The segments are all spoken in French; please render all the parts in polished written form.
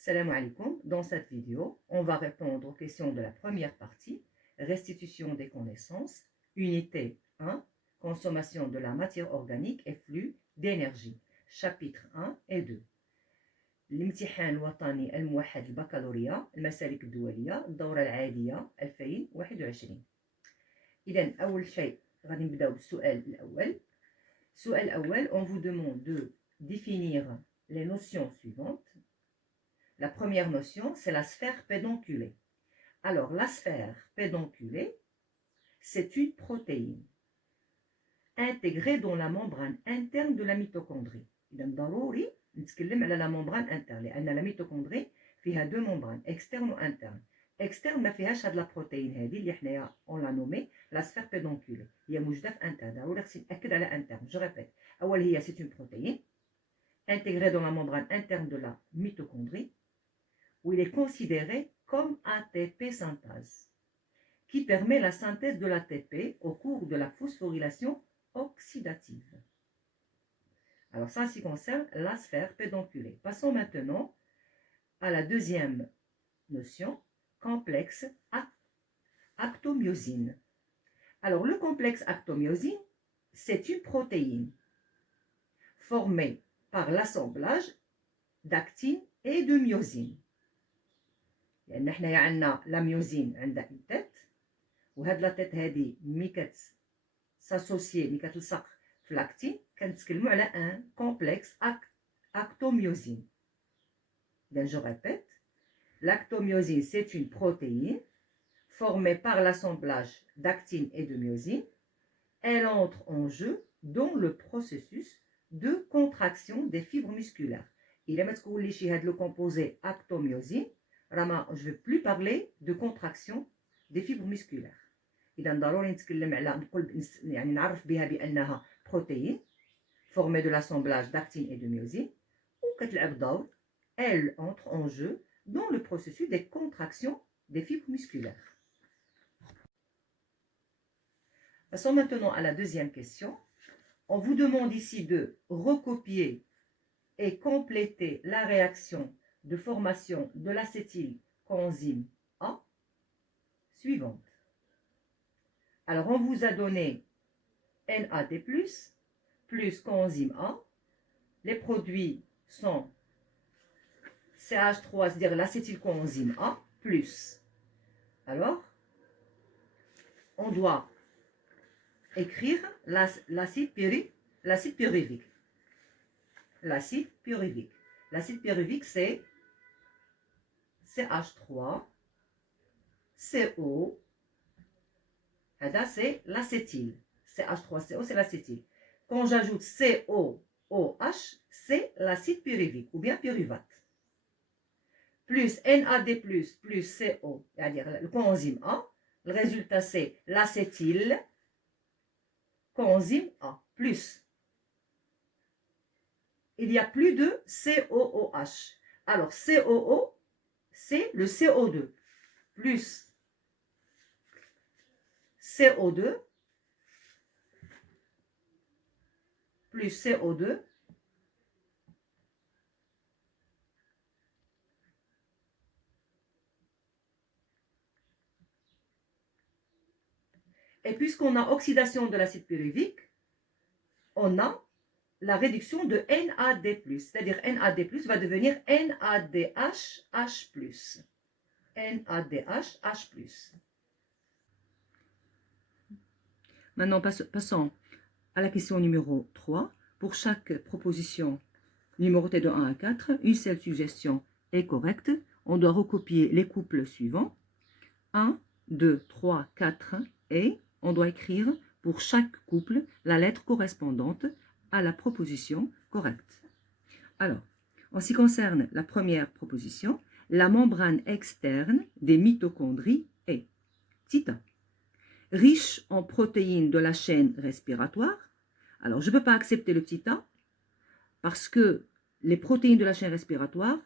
Salam alaikum. Dans cette vidéo, on va répondre aux questions de la première partie, restitution des connaissances, unité 1, consommation de la matière organique et flux d'énergie, chapitre 1 et 2. الامتحان الوطني الموحد البكالوريا المسالك الدولية الدورة العادية 2021. إذن أول شيء غادي نبداو بالسؤال الأول. السؤال الأول, on vous demande de définir les notions suivantes. La première notion, c'est la sphère pédonculée. Alors, la sphère pédonculée, c'est une protéine intégrée dans la membrane interne de la mitochondrie. إذا ضروري نتكلم على la membrane interne لأن la mitochondrie فيها deux membranes, externe و interne. externe ما فيهاش هاد la protéine هذه اللي حنايا on l'a nommée la sphère pédoncule. هي موجودة في interne. ضروري خصني نأكد على interne. Je répète. أول هي c'est une protéine intégrée dans la membrane interne de la mitochondrie, où il est considéré comme ATP synthase, qui permet la synthèse de l'ATP au cours de la phosphorylation oxydative. Alors ça, ce qui concerne la sphère pédonculée. Passons maintenant à la deuxième notion, complexe actomyosine. Alors le complexe actomyosine, c'est une protéine formée par l'assemblage d'actine et de myosine. لأن حنايا عندنا لا ميوزين عندها اون تيت، وهاد لا تيت هادي مي كتساسوسيي مي كتلصق في لاكتين كنتكلمو على ان كومبلكس actomyosine. Donc je répète, l'actomyosine c'est une protéine formée par l'assemblage d'actine et de myosine. Elle entre en jeu dans le processus de contraction des fibres musculaires. إلا ما تكونليش هاد لو كومبوزي actomyosine راه je ne vais plus parler de contraction des fibres musculaires. إذا ضروري نتكلم على نقول يعني نعرف بها بأنها protéine formée de l'assemblage d'actine et de myosine وكتلعب دور. Elle entre en jeu dans le processus des contractions des fibres musculaires. Passons maintenant à la deuxième question. On vous demande ici de recopier et compléter la réaction de formation de l'acétylcoenzyme A suivante. Alors, on vous a donné NAD+, plus coenzyme A. Les produits sont CH3, c'est-à-dire l'acétylcoenzyme A, plus. Alors, on doit écrire l'acide pyruvique. L'acide pyruvique. L'acide pyruvique, c'est CH3, CO, c'est l'acétyl. CH3CO, c'est l'acétyl. Quand j'ajoute COOH, c'est l'acide pyruvique ou bien pyruvate. Plus NAD+, plus CO, c'est-à-dire le coenzyme A, le résultat c'est l'acétyl coenzyme A, plus. Il n'y a plus de COOH. Alors, COO, c'est le CO2, plus CO2, plus CO2, et puisqu'on a oxydation de l'acide pyruvique, on a la réduction de NAD+, c'est-à-dire NAD+, va devenir NADH+. NADH+. Maintenant, passons à la question numéro 3. Pour chaque proposition numérotée de 1 à 4, une seule suggestion est correcte. On doit recopier les couples suivants. 1, 2, 3, 4 et on doit écrire pour chaque couple la lettre correspondante à la proposition correcte. Alors, en ce qui concerne la première proposition, la membrane externe des mitochondries est petit a, riche en protéines de la chaîne respiratoire. Alors, je ne peux pas accepter le petit a parce que les protéines de la chaîne respiratoire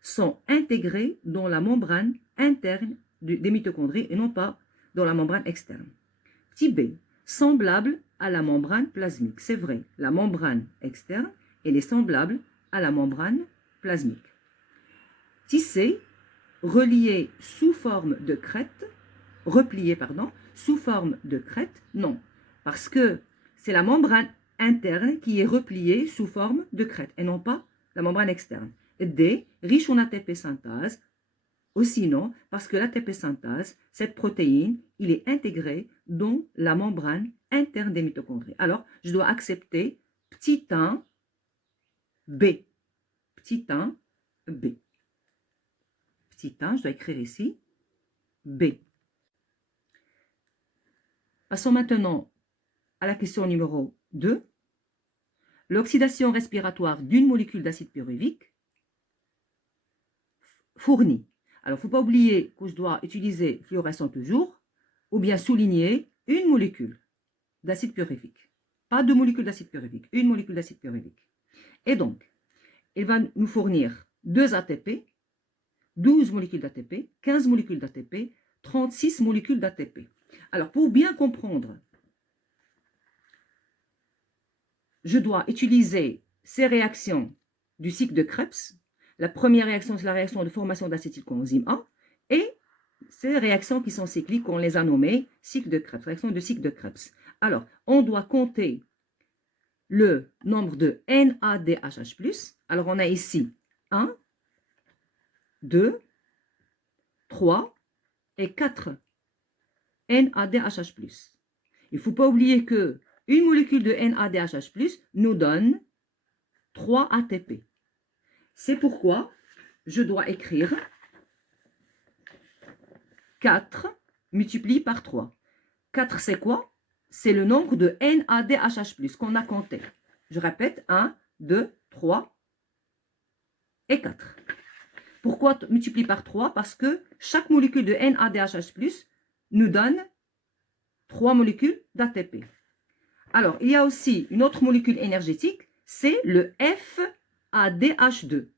sont intégrées dans la membrane interne des mitochondries et non pas dans la membrane externe. Petit b, semblable à la membrane plasmique. C'est vrai, la membrane externe, elle est semblable à la membrane plasmique. tissé, relié sous forme de crête, replié, pardon, sous forme de crête, non, parce que c'est la membrane interne qui est repliée sous forme de crête et non pas la membrane externe. D, riche en ATP synthase, aussi non, parce que l'ATP synthase, cette protéine, il est intégré dans la membrane interne des mitochondries. Alors, je dois accepter petit 1 B. Petit 1 B. Petit 1, je dois écrire ici B. Passons maintenant à la question numéro 2. L'oxydation respiratoire d'une molécule d'acide pyruvique fournit. Alors, il ne faut pas oublier que je dois utiliser fluorescent toujours ou bien souligner une molécule d'acide pyruvique. Pas deux molécules d'acide pyruvique, une molécule d'acide pyruvique. Et donc, il va nous fournir 2 ATP, 12 molécules d'ATP, 15 molécules d'ATP, 36 molécules d'ATP. Alors, pour bien comprendre, je dois utiliser ces réactions du cycle de Krebs. La première réaction, c'est la réaction de formation d'acétylcoenzyme A. Et ces réactions qui sont cycliques, on les a nommées cycle de Krebs, réaction de cycle de Krebs. Alors, on doit compter le nombre de NADHH+. Alors, on a ici 1, 2, 3 et 4 NADHH+. Il ne faut pas oublier que une molécule de NADHH+, nous donne 3 ATP. C'est pourquoi je dois écrire 4 multiplié par 3. 4, c'est quoi? C'est le nombre de NADHH+, qu'on a compté. Je répète, 1, 2, 3 et 4. Pourquoi multiplier par 3? Parce que chaque molécule de NADHH+, nous donne 3 molécules d'ATP. Alors, il y a aussi une autre molécule énergétique, c'est le FADH2.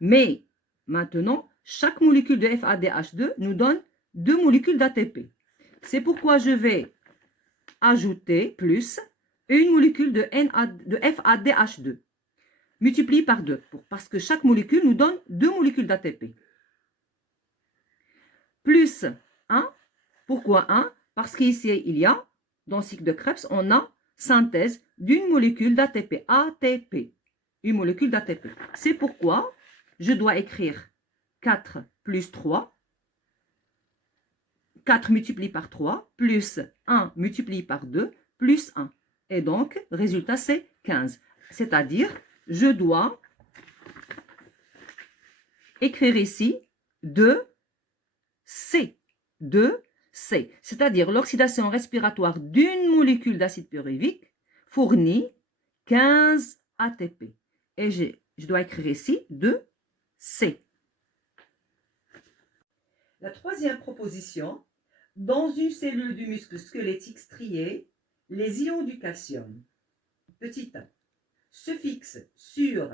Mais maintenant, chaque molécule de FADH2 nous donne 2 molécules d'ATP. C'est pourquoi je vais ajouter plus une molécule de FADH2 multipliée par 2, parce que chaque molécule nous donne 2 molécules d'ATP. Plus 1, pourquoi 1? Parce qu'ici, il y a, dans le cycle de Krebs, on a synthèse d'une molécule d'ATP, ATP, une molécule d'ATP. C'est pourquoi je dois écrire 4 plus 3, 4 multiplié par 3, plus 1 multiplié par 2, plus 1. Et donc, résultat, c'est 15. C'est-à-dire, je dois écrire ici 2C. 2C. C'est-à-dire, l'oxydation respiratoire d'une molécule d'acide pyruvique fournit 15 ATP. Et je dois écrire ici 2C. La troisième proposition, dans une cellule du muscle squelettique strié, les ions du calcium, petit a, se fixent sur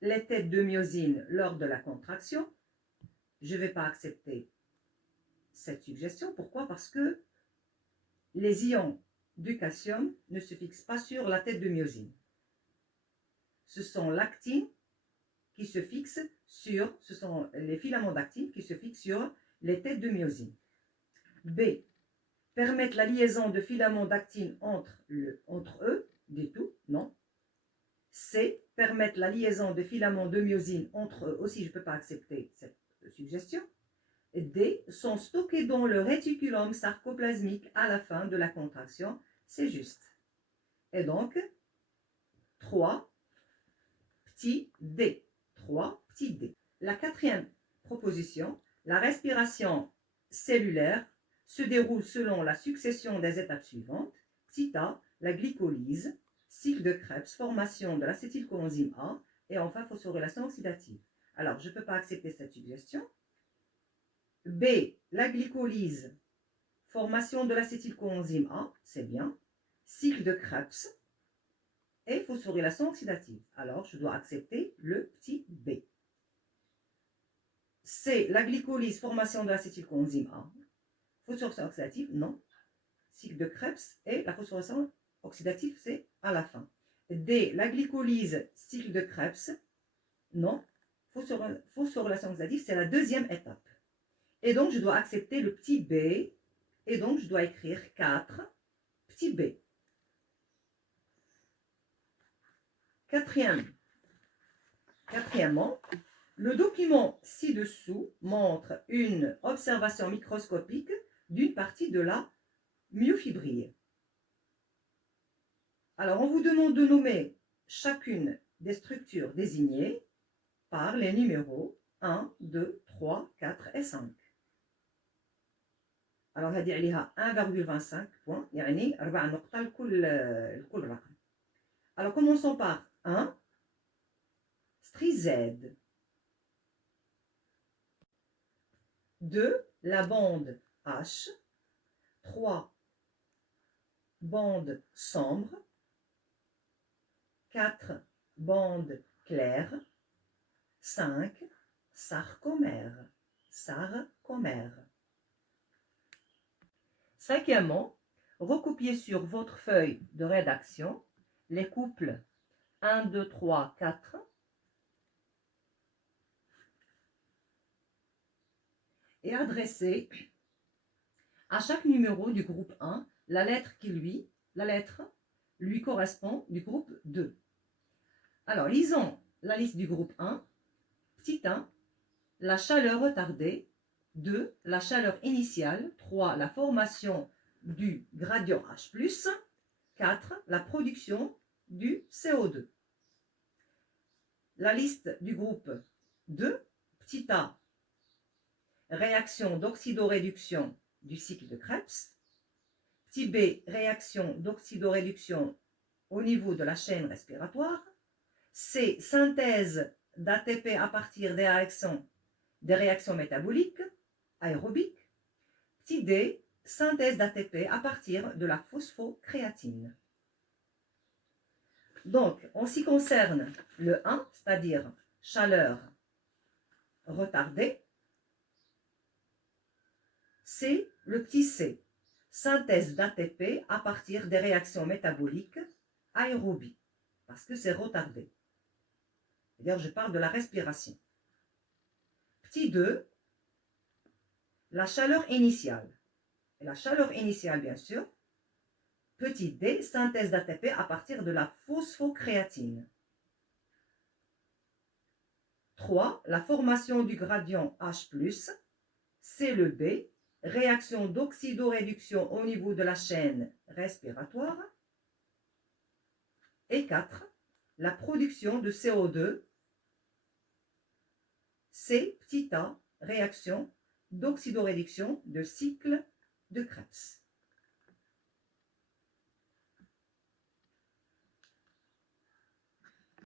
les têtes de myosine lors de la contraction. Je ne vais pas accepter cette suggestion. Pourquoi? Parce que les ions du calcium ne se fixent pas sur la tête de myosine. Ce sont l'actine qui se fixe sur, ce sont les filaments d'actine qui se fixent sur les têtes de myosine. B. Permettre la liaison de filaments d'actine entre eux, du tout, non. C. Permettre la liaison de filaments de myosine entre eux, aussi je ne peux pas accepter cette suggestion. D. Sont stockés dans le réticulum sarcoplasmique à la fin de la contraction, c'est juste. Et donc, 3 petit d. 3 petit d. La quatrième proposition, la respiration cellulaire se déroule selon la succession des étapes suivantes. Petit a, la glycolyse, cycle de Krebs, formation de l'acétylcoenzyme A, et enfin phosphorylation oxydative. Alors, je ne peux pas accepter cette suggestion. B, la glycolyse, formation de l'acétylcoenzyme A, c'est bien. Cycle de Krebs et phosphorylation oxydative. Alors, je dois accepter le petit B. C, la glycolyse, formation de l'acétylcoenzyme A. Phosphorylation oxydative, non. Cycle de Krebs et la phosphorylation oxydative, c'est à la fin. D, la glycolyse, cycle de Krebs, non. phosphorylation oxydative, c'est la deuxième étape. Et donc, je dois accepter le petit b. Et donc, je dois écrire 4 petit b. Quatrièmement, le document ci-dessous montre une observation microscopique d'une partie de la myofibrille. Alors, on vous demande de nommer chacune des structures désignées par les numéros 1, 2, 3, 4 et 5. Alors, هذه عليها 1,25 points, يعني 4 نقط لكل رقم. Alors, commençons par 1, strizède. 2, la bande H. 3, bande sombre. 4, bande claire. 5, sarcomère. Cinquièmement, recopiez sur votre feuille de rédaction les couples 1, 2, 3, 4 et adressez à chaque numéro du groupe 1 la lettre lui correspond du groupe 2. Alors, lisons la liste du groupe 1. Petit 1, la chaleur retardée. 2, la chaleur initiale. 3, la formation du gradient H+. 4, la production du CO2. La liste du groupe 2, petit a, réaction d'oxydoréduction du cycle de Krebs. Petit b, réaction d'oxydoréduction au niveau de la chaîne respiratoire. C, synthèse d'ATP à partir des réactions métaboliques, aérobiques. Petit d, synthèse d'ATP à partir de la phosphocréatine. Donc, en ce qui concerne le 1, c'est-à-dire chaleur retardée, c'est le petit c, synthèse d'ATP à partir des réactions métaboliques aérobies, parce que c'est retardé. C'est-à-dire, je parle de la respiration. Petit 2, la chaleur initiale. Et la chaleur initiale, bien sûr. Petit d, synthèse d'ATP à partir de la phosphocréatine. 3, la formation du gradient H+, c'est le B, réaction d'oxydoréduction au niveau de la chaîne respiratoire. Et 4, la production de CO2, c'est petit a, réaction d'oxydoréduction de cycle de Krebs.